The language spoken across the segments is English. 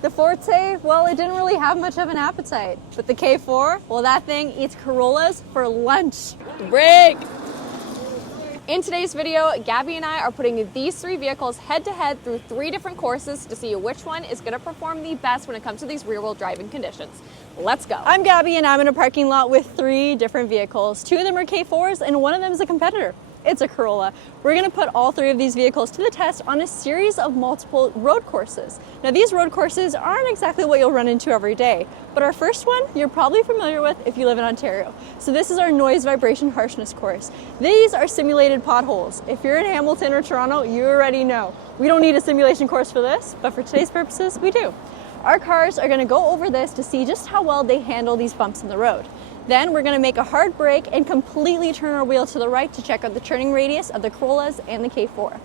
The Forte, well, it didn't really have much of an appetite. But the K4, well, that thing eats Corollas for lunch. Break! In today's video, Gabby and I are putting these 3 vehicles head-to-head through 3 different courses to see which one is going to perform the best when it comes to these rear-wheel driving conditions. Let's go. I'm Gabby and I'm in a parking lot with 3 different vehicles. 2 of them are K4s and one of them is a competitor. It's a Corolla. We're going to put all 3 of these vehicles to the test on a series of multiple road courses. Now these road courses aren't exactly what you'll run into every day, but our first one you're probably familiar with if you live in Ontario. So this is our noise, vibration, harshness course. These are simulated potholes. If you're in Hamilton or Toronto, you already know. We don't need a simulation course for this, but for today's purposes, we do. Our cars are going to go over this to see just how well they handle these bumps in the road. Then we're going to make a hard brake and completely turn our wheel to the right to check out the turning radius of the Corollas and the K4.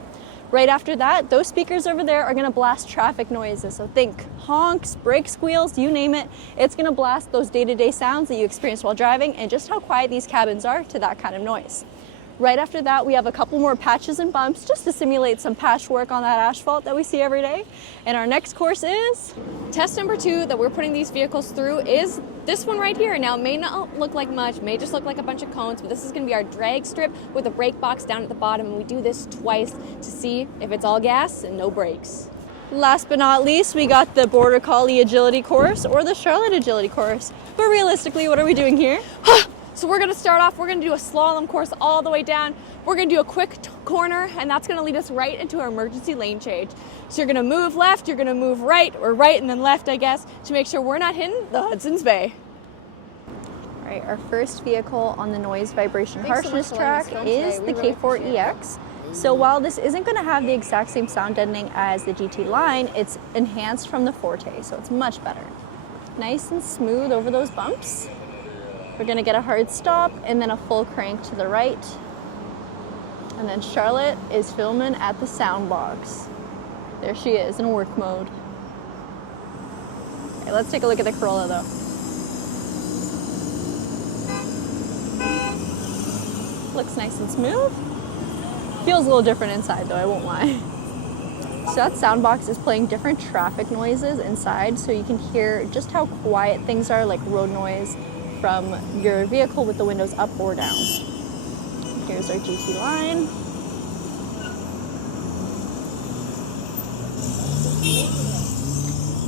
Right after that, those speakers over there are going to blast traffic noises. So think honks, brake squeals, you name it. It's going to blast those day-to-day sounds that you experience while driving and just how quiet these cabins are to that kind of noise. Right after that, we have a couple more patches and bumps just to simulate some patchwork on that asphalt that we see every day. And our next course is... Test number 2 that we're putting these vehicles through is this one right here. Now, it may not look like much, may just look like a bunch of cones, but this is going to be our drag strip with a brake box down at the bottom, and we do this twice to see if it's all gas and no brakes. Last but not least, we got the Border Collie Agility course or the Charlotte Agility course. But realistically, what are we doing here? So we're gonna start off, we're gonna do a slalom course all the way down. We're gonna do a quick corner, and that's gonna lead us right into our emergency lane change. So you're gonna move left, you're gonna move right, or right and then left, I guess, to make sure we're not hitting the Hudson's Bay. All right, our first vehicle on the noise, vibration, harshness track is the K4EX. So while this isn't gonna have the exact same sound deadening as the GT line, it's enhanced from the Forte, so it's much better. Nice and smooth over those bumps. We're gonna get a hard stop and then a full crank to the right. And then Charlotte is filming at the sound box. There she is in work mode. Okay, let's take a look at the Corolla though. Looks nice and smooth. Feels a little different inside though, I won't lie. So that sound box is playing different traffic noises inside, so you can hear just how quiet things are, like road noise, from your vehicle with the windows up or down. Here's our GT line.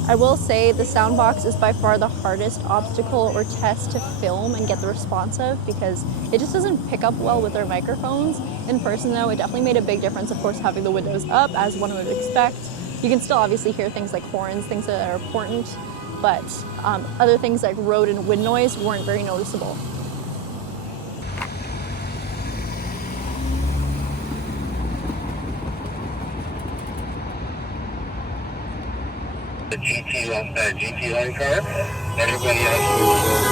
I will say the sound box is by far the hardest obstacle or test to film and get the response of, because it just doesn't pick up well with our microphones. In person though, it definitely made a big difference, of course, having the windows up as one would expect. You can still obviously hear things like horns, things that are important, but other things like road and wind noise weren't very noticeable. The GT line car, everybody else.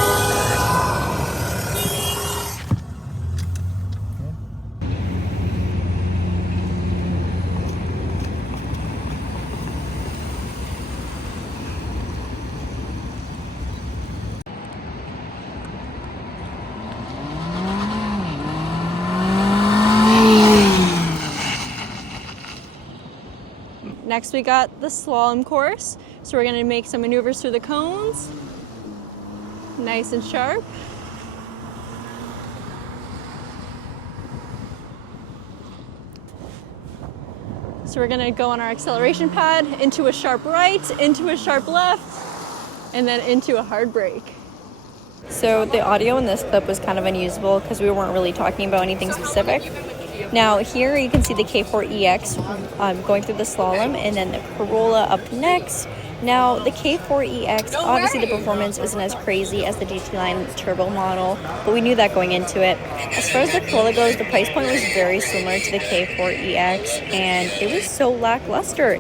Next we got the slalom course. So we're gonna make some maneuvers through the cones. Nice and sharp. So we're gonna go on our acceleration pad into a sharp right, into a sharp left, and then into a hard brake. So the audio in this clip was kind of unusable because we weren't really talking about anything specific. Now here you can see the K4EX going through the slalom, and then the Corolla up next. Now the K4EX, obviously the performance isn't as crazy as the GT line turbo model, but we knew that going into it. As far as the Corolla goes, the price point was very similar to the K4EX, and it was so lackluster.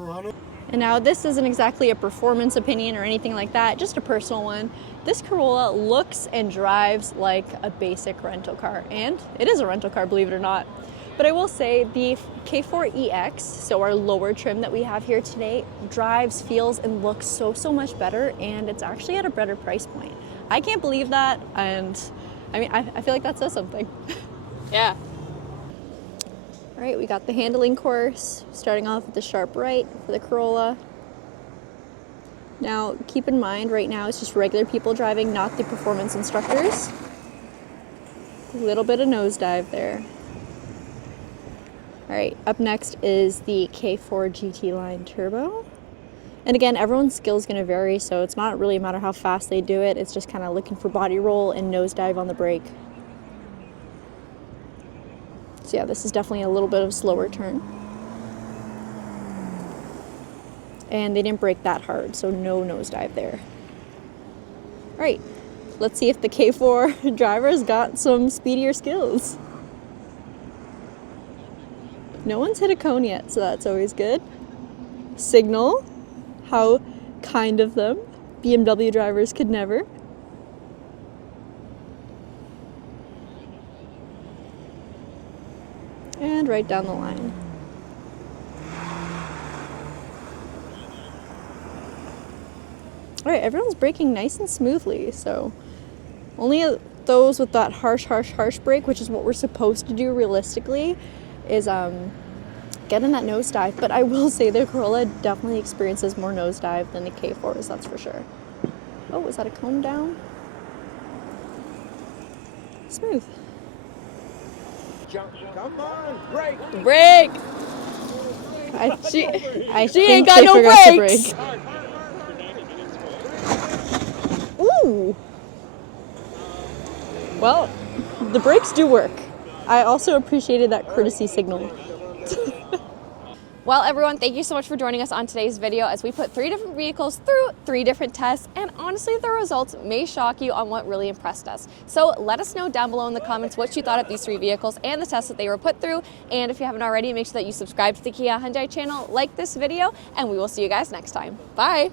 And now this isn't exactly a performance opinion or anything like that, just a personal one. This Corolla looks and drives like a basic rental car, and it is a rental car, believe it or not. But I will say the K4EX, so our lower trim that we have here today, drives, feels, and looks so much better, and it's actually at a better price point. I can't believe that, and I mean, I feel like that says something. Yeah. All right, we got the handling course, starting off with the sharp right for the Corolla. Now, keep in mind, right now it's just regular people driving, not the performance instructors. A little bit of nosedive there. All right, up next is the K4 GT Line Turbo. And again, everyone's skill is going to vary, so it's not really a matter how fast they do it. It's just kind of looking for body roll and nosedive on the brake. So yeah, this is definitely a little bit of a slower turn. And they didn't brake that hard, so no nosedive there. All right, let's see if the K4 driver's got some speedier skills. No one's hit a cone yet, so that's always good. Signal, how kind of them. BMW drivers could never. And right down the line. All right, everyone's braking nice and smoothly, so only those with that harsh brake, which is what we're supposed to do realistically, is get in that nosedive. But I will say the Corolla definitely experiences more nosedive than the K4s, that's for sure. Oh, was that a cone down? Smooth. Come on, brake! Brake! She ain't got no brakes! Ooh! Well, the brakes do work. I also appreciated that courtesy signal. Well, everyone, thank you so much for joining us on today's video as we put 3 different vehicles through 3 different tests, and honestly, the results may shock you on what really impressed us. So let us know down below in the comments what you thought of these 3 vehicles and the tests that they were put through. And if you haven't already, make sure that you subscribe to the Kia Hyundai channel, like this video, and we will see you guys next time. Bye!